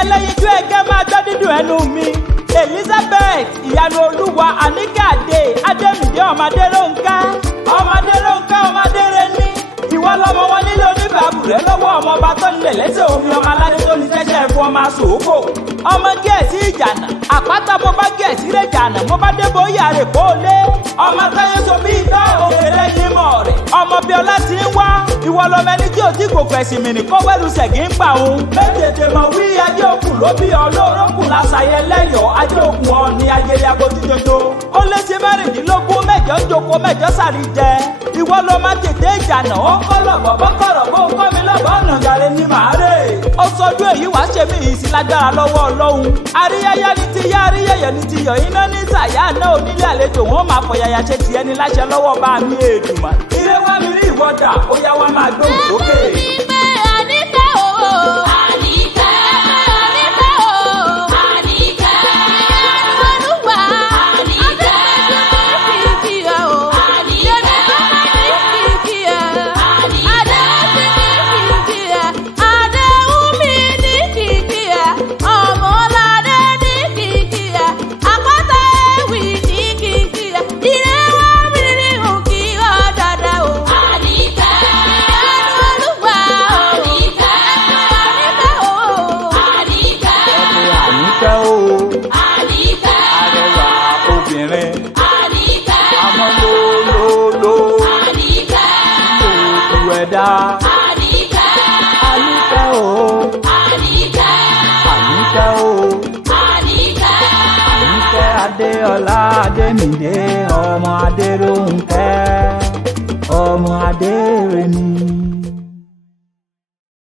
ẹlẹ́yinjú ẹ̀kẹ́ máa gbọ́ dídùn ẹnu mi. Elizabeth ìyanu olúwa Àníkàdé Adémídé ọmọdé Rónkẹ́. Ọmọdé Rónkẹ́ ọmọdé rẹ ní. Ìwọ lọmọ wọn nílé oníbàbù rẹ lọ́wọ́ ọmọ ọba tó nílẹ̀ lẹ́sẹ̀ omi ọmọ aládé tó ní sẹ́sẹ̀ fún ọmọ asòókò. Ọmọ gẹ̀ẹ́sì ìjànà àpáta mo bá gẹ̀ẹ́sì rẹ̀ jànà mo bá débò yàrá kó lé. Ọmọ táyé so bí ìtọ́ òkèlè yín mọ̀ rẹ̀. Ọmọ bí ọlá ti ń wá. Ìwọ lọmọ ẹni tí ò tí kò fẹ̀sìn mìíràn kó wẹ́rù ṣẹ̀gí ń pa òun. Méjèèjì mọ̀ wí ajé òkun ló bí ọlọ́rọ̀kùn lásàyẹ lẹ́yọ̀ ajé òkun ọ̀ọ́ni ayẹyẹ abojú jojo. Ó lé sí mẹ́rìndínlógún mẹ́jọ ń joko mẹ́jọ sàrí jẹ. Ìwọ lọ máa tètè ìjànà ó kọ́ lọ̀bọ̀ bọ́kọ̀rọ̀ bó kọ́ mi lọ́bọ̀ ọ̀nà gàrẹ́ ní màárè. Ó sọdún èyí wàá ṣe mí ìsì lágbára lọ́wọ́ Ọlọ́run. Àríyáyá ni ti yá àríyáyá ni ti yọ̀ iná ní sàyà náà onílé àlejò wọn máa fọyàyà ṣe tiẹ̀ ní láṣẹ lọ́wọ́ bá mi Èdùmàrè. Irewamiri ìwọ́dà ó yá wá máa gbóhùn sókè. Adéọlá Adémídé ọmọ Adérónkẹ́ ọmọ Adé.